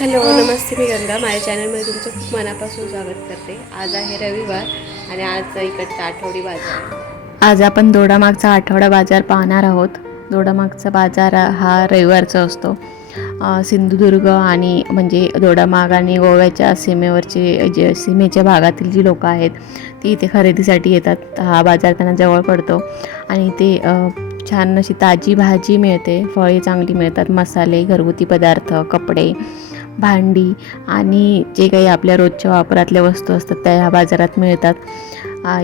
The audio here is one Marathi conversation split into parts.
हॅलो नमस्ते, मी गंगा. माझ्या चॅनलमध्ये तुमचं खूप मनापासून स्वागत करते. आज आहे रविवार आणि आज इकडचा आठवडी बाजार. आज आपण दोडामागचा आठवडा बाजार पाहणार आहोत. दोडामागचा बाजार हा रविवारचा असतो. सिंधुदुर्ग आणि म्हणजे दोडामाग आणि गोव्याच्या सीमेवरचे जे सीमेच्या भागातील जी लोकं आहेत ती इथे खरेदीसाठी येतात. हा बाजार त्यांना जवळ पडतो आणि इथे छान अशी ताजी भाजी मिळते, फळे चांगली मिळतात, मसाले, घरगुती पदार्थ, कपडे, भांडी आणि जे काही आपल्या रोजच्या वापरातल्या वस्तू असतात त्या ह्या बाजारात मिळतात.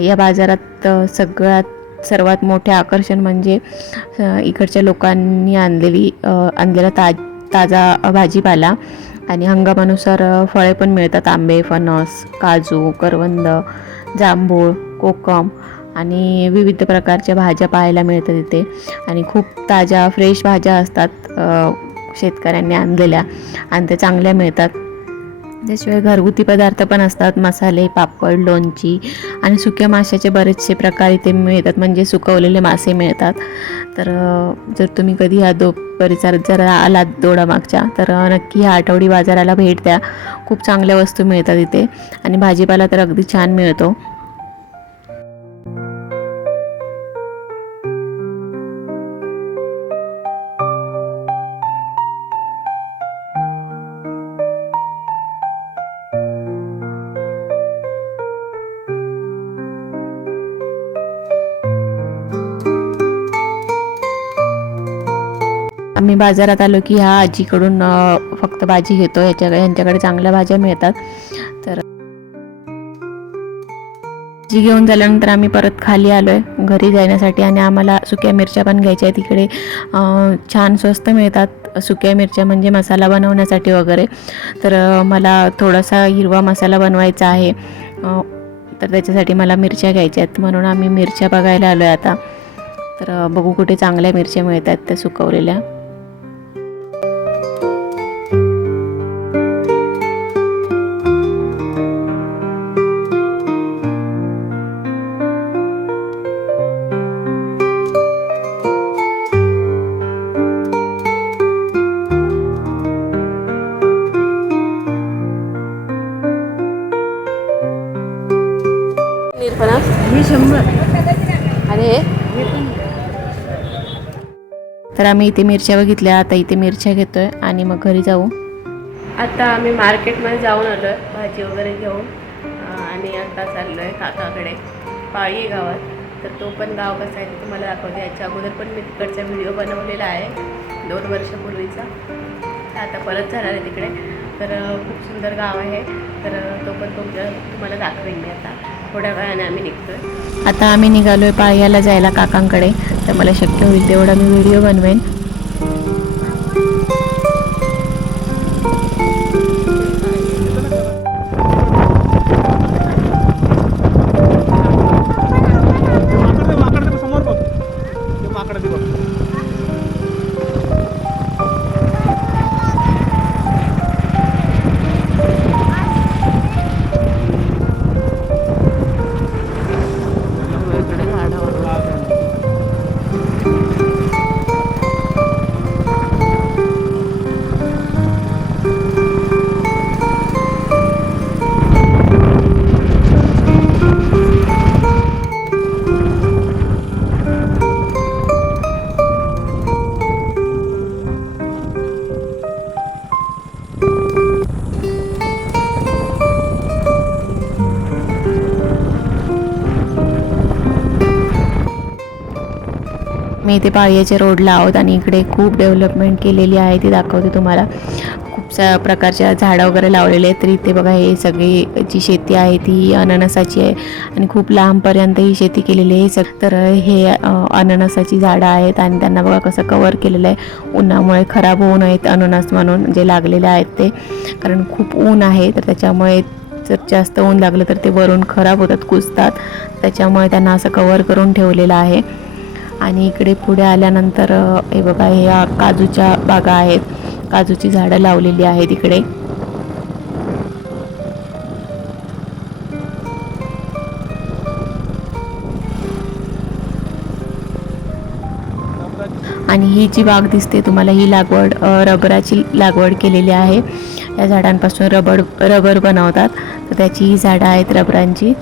या बाजारात सर्वात मोठे आकर्षण म्हणजे इकडच्या लोकांनी आणलेला ताजा भाजीपाला आणि हंगामानुसार फळे पण मिळतात. आंबे, फणस, काजू, करवंद, जांभूळ, कोकम आणि विविध प्रकारच्या भाज्या पाहायला मिळतात इथे. आणि खूप ताज्या फ्रेश भाज्या असतात शेतकऱ्यांनी आणलेल्या आणि त्या चांगल्या मिळतात. त्याशिवाय घरगुती पदार्थ पण असतात, मसाले, पापड, लोणची आणि सुक्या माशाचे बरेचसे प्रकार इथे मिळतात, म्हणजे सुकवलेले मासे मिळतात. तर जर तुम्ही कधी ह्या परिसरात जर आलात दोडामागच्या तर नक्की ह्या आठवडी बाजाराला भेट द्या. खूप चांगल्या वस्तू मिळतात इथे आणि भाजीपाला तर अगदी छान मिळतो. आम्ही बाजारात आलो की ह्या आजीकडून फक्त भाजी घेतो. यांच्याकडे चांगल्या भाज्या मिळतात. तर भाजी घेऊन झाल्यानंतर आम्ही परत खाली आलो आहे घरी जाण्यासाठी आणि आम्हाला सुक्या मिरच्या पण घ्यायच्या आहेत. इकडे छान स्वस्त मिळतात सुक्या मिरच्या, म्हणजे मसाला बनवण्यासाठी वगैरे. तर मला थोडासा हिरवा मसाला बनवायचा आहे, तर त्याच्यासाठी मला मिरच्या घ्यायच्या आहेत, म्हणून आम्ही मिरच्या बघायला आलो आहे आता. तर बघू कुठे चांगल्या मिरच्या मिळतात त्या सुकवलेल्या. निरपणस हे 100. आणि तर आम्ही इथे मिरच्या बघितल्या, आता इथे मिरच्या घेतोय आणि मग घरी जाऊ. आता आम्ही मार्केटमध्ये जाऊन आलो आहे भाजी वगैरे घेऊन आणि आता चाललो आहे काकाकडे. पाळी आहे गावात, तर तो पण गाव कसा आहे ते तुम्हाला दाखवते. याच्या अगोदर पण मी तिकडचा व्हिडिओ बनवलेला आहे 2 वर्षापूर्वीचा. आता परत जाणार आहे तिकडे. तर खूप सुंदर गाव आहे, तर तो पण तुम्हाला दाखवेन मी आता. थोड्या वेळाने आम्ही निघतोय. आता आम्ही निघालोय पाळ्याला जायला काकांकडे. तर मला शक्य होईल तेवढा मी व्हिडिओ बनवेन. मी इथे पाळ्याच्या रोडला आहोत आणि इकडे खूप डेव्हलपमेंट केलेली आहे ती दाखवते तुम्हाला. खूप प्रकारच्या झाडं वगैरे लावलेले आहेत. तर इथे बघा हे सगळी जी शेती आहे ती अननसाची आहे आणि खूप लांबपर्यंत ही शेती केलेली आहे. तर हे अननसाची झाडं आहेत आणि त्यांना बघा कसं कवर केलेलं आहे. उन्हामुळे खराब होऊ नयेत अननस म्हणून जे लागलेले आहेत ते, कारण खूप ऊन आहे. तर त्याच्यामुळे जर जास्त ऊन लागलं तर ते वरून खराब होतात, कुजतात. त्याच्यामुळे त्यांना असं कवर करून ठेवलेलं आहे. आणि इकडे पुढे आल्यानंतर हे बघा हे काजूच्या बागा आहेत, काजूची झाडं लावलेली आहेत इकडे. आणि ही जी बाग दिसते तुम्हाला ही लागवड रबराची लागवड केलेली आहे. या झाडांपासून रबर बनवतात. तर त्याची ही झाडं आहेत रबरांची.